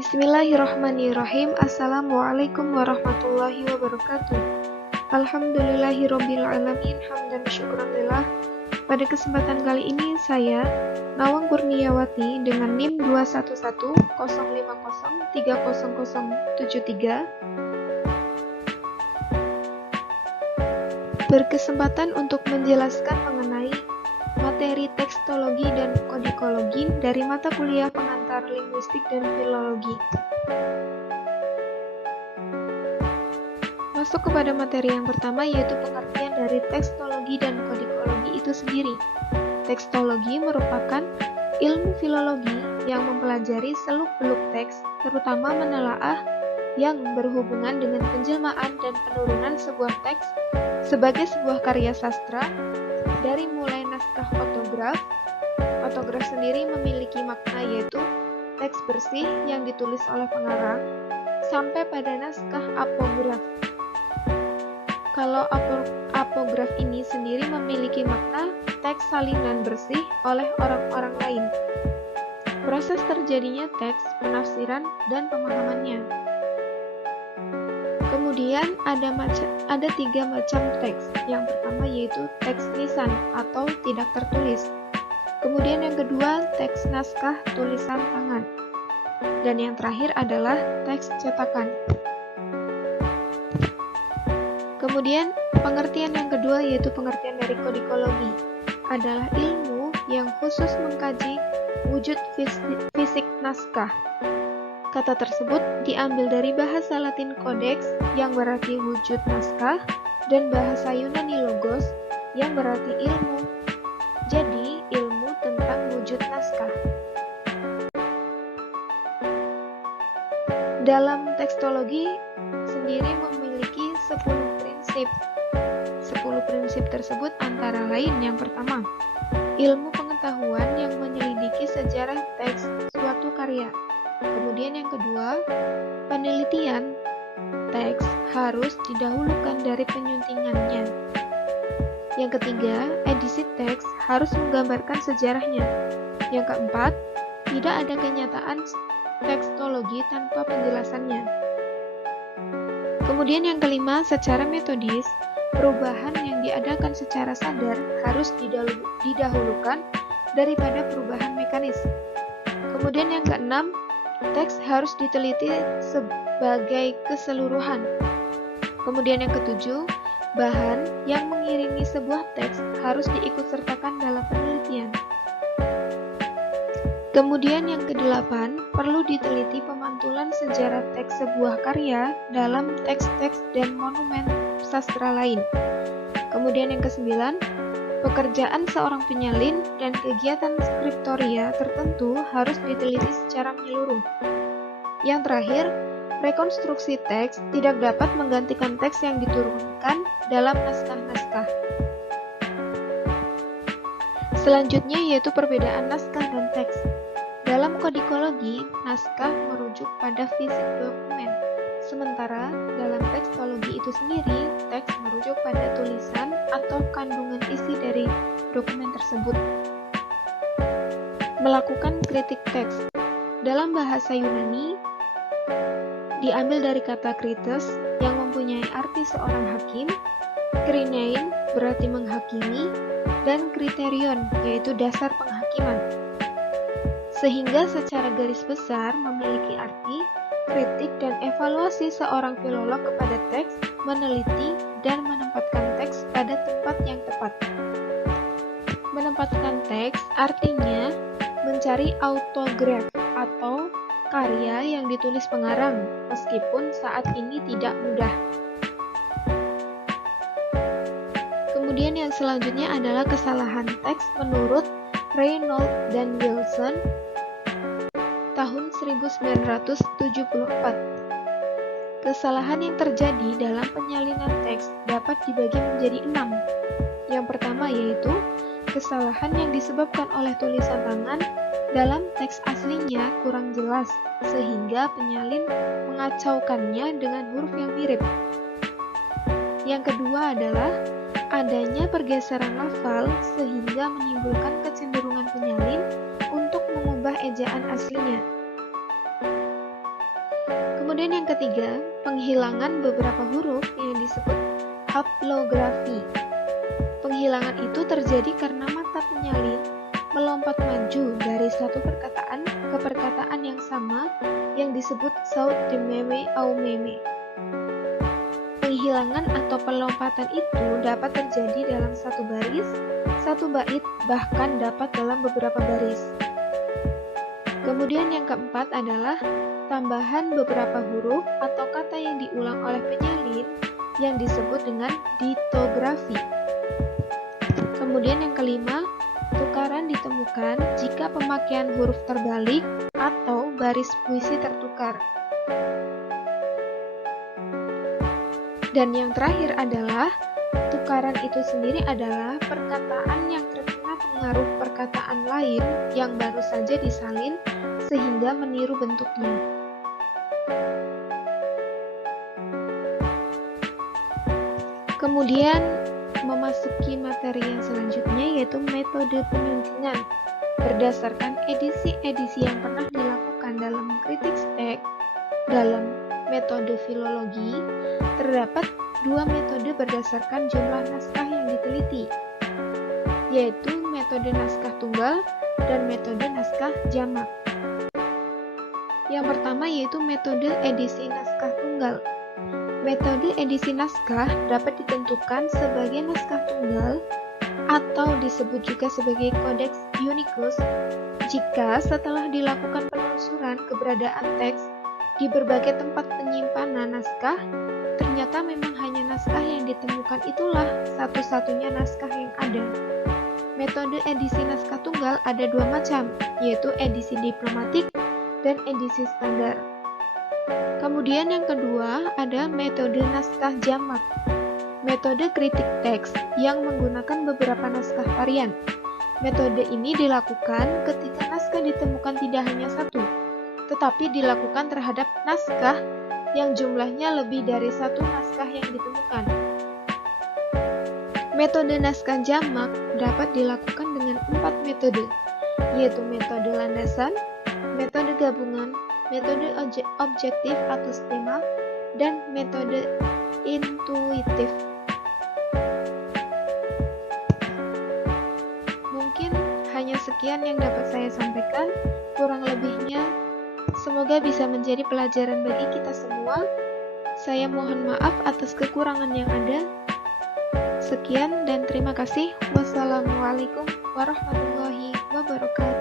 Bismillahirrahmanirrahim. Assalamualaikum warahmatullahi wabarakatuh. Alhamdulillahirabbil alamin, hamdan syukran lillah. Pada kesempatan kali ini saya Nawang Kurniawati dengan NIM 21105030073 berkesempatan untuk menjelaskan mengenai materi tekstologi dan kodikologi dari mata kuliah pengantar linguistik dan filologi. Masuk kepada materi yang pertama, yaitu pengertian dari tekstologi dan kodikologi itu sendiri. Tekstologi merupakan ilmu filologi yang mempelajari seluk-beluk teks, terutama menelaah yang berhubungan dengan penjelmaan dan penurunan sebuah teks sebagai sebuah karya sastra, dari mulai naskah otograf. Otograf sendiri memiliki makna, yaitu teks bersih yang ditulis oleh pengarang, sampai pada naskah apograf. Kalau apograf ini sendiri memiliki makna teks salinan bersih oleh orang-orang lain. Proses terjadinya teks, penafsiran, dan pemahamannya. Kemudian ada tiga macam teks. Yang pertama yaitu teks lisan atau tidak tertulis. Kemudian yang kedua teks naskah tulisan tangan. Dan yang terakhir adalah teks cetakan. Kemudian pengertian yang kedua yaitu pengertian dari kodikologi. Adalah ilmu yang khusus mengkaji wujud fisik naskah. Kata tersebut diambil dari bahasa Latin codex yang berarti wujud naskah dan bahasa Yunani logos yang berarti ilmu. Jadi, ilmu tentang wujud naskah. Dalam tekstologi sendiri memiliki 10 prinsip. 10 prinsip tersebut antara lain yang pertama, ilmu pengetahuan yang menyelidiki sejarah teks suatu karya. Kemudian yang kedua, penelitian teks harus didahulukan dari penyuntingannya. Yang ketiga, edisi teks harus menggambarkan sejarahnya. Yang keempat, tidak ada kenyataan tekstologi tanpa penjelasannya. Kemudian yang kelima, secara metodis, perubahan yang diadakan secara sadar harus didahulukan daripada perubahan mekanis. Kemudian yang keenam, teks harus diteliti sebagai keseluruhan. Kemudian yang ketujuh, bahan yang mengiringi sebuah teks harus diikutsertakan dalam penelitian. Kemudian yang kedelapan, perlu diteliti pemantulan sejarah teks sebuah karya dalam teks-teks dan monumen sastra lain. Kemudian yang kesembilan, pekerjaan seorang penyalin dan kegiatan skriptoria tertentu harus diteliti secara menyeluruh. Yang terakhir, rekonstruksi teks tidak dapat menggantikan teks yang diturunkan dalam naskah-naskah. Selanjutnya yaitu perbedaan naskah dan teks. Dalam kodikologi, naskah merujuk pada fisik dokumen. Sementara dalam tekstologi itu sendiri, teks merujuk pada tulisan atau kandungan isi dari dokumen tersebut. Melakukan kritik teks. Dalam bahasa Yunani, diambil dari kata krites yang mempunyai arti seorang hakim, krinein berarti menghakimi, dan kriterion yaitu dasar penghakiman. Sehingga secara garis besar memiliki arti kritik dan evaluasi seorang filolog kepada teks, meneliti dan menempatkan teks pada tempat yang tepat. Menempatkan teks artinya mencari autograf atau karya yang ditulis pengarang, meskipun saat ini tidak mudah. Kemudian yang selanjutnya adalah kesalahan teks menurut Reynolds dan Wilson tahun 1974. Kesalahan yang terjadi dalam penyalinan teks dapat dibagi menjadi 6. Yang pertama yaitu kesalahan yang disebabkan oleh tulisan tangan dalam teks aslinya kurang jelas, sehingga penyalin mengacaukannya dengan huruf yang mirip. Yang kedua adalah adanya pergeseran lafal sehingga menimbulkan kecenderungan penyalin untuk mengubah ejaan aslinya. Kemudian yang ketiga, penghilangan beberapa huruf yang disebut haplografi. Penghilangan itu terjadi karena mata penyalin melompat maju dari satu perkataan ke perkataan yang sama yang disebut saut de meme au meme. Penghilangan atau pelompatan itu dapat terjadi dalam satu baris, satu bait, bahkan dapat dalam beberapa baris. Kemudian yang keempat adalah tambahan beberapa huruf atau kata yang diulang oleh penyalin yang disebut dengan ditografi. Kemudian yang kelima, tukaran ditemukan jika pemakaian huruf terbalik atau baris puisi tertukar. Dan yang terakhir adalah tukaran itu sendiri adalah perkataan yang terkena pengaruh perkataan lain yang baru saja disalin sehingga meniru bentuknya. Kemudian memasuki materi yang selanjutnya yaitu metode penyuntingan. Berdasarkan edisi-edisi yang pernah dilakukan dalam kritik teks dalam metode filologi, terdapat dua metode berdasarkan jumlah naskah yang diteliti, yaitu metode naskah tunggal dan metode naskah jamak. Yang pertama yaitu metode edisi naskah tunggal. Metode edisi naskah dapat ditentukan sebagai naskah tunggal atau disebut juga sebagai codex unicus jika setelah dilakukan penelusuran keberadaan teks di berbagai tempat penyimpanan naskah, ternyata memang hanya naskah yang ditemukan itulah satu-satunya naskah yang ada. Metode edisi naskah tunggal ada dua macam, yaitu edisi diplomatik dan edisi standar. Kemudian yang kedua ada metode naskah jamak, metode kritik teks yang menggunakan beberapa naskah varian. Metode ini dilakukan ketika naskah ditemukan tidak hanya satu, tetapi dilakukan terhadap naskah yang jumlahnya lebih dari satu naskah yang ditemukan. Metode naskah jamak dapat dilakukan dengan 4 metode, yaitu metode landasan, metode gabungan, metode objektif atau skema, dan metode intuitif. Mungkin hanya sekian yang dapat saya sampaikan, kurang lebihnya semoga bisa menjadi pelajaran bagi kita semua. Saya mohon maaf atas kekurangan yang ada. Sekian dan terima kasih. Wassalamualaikum warahmatullahi wabarakatuh.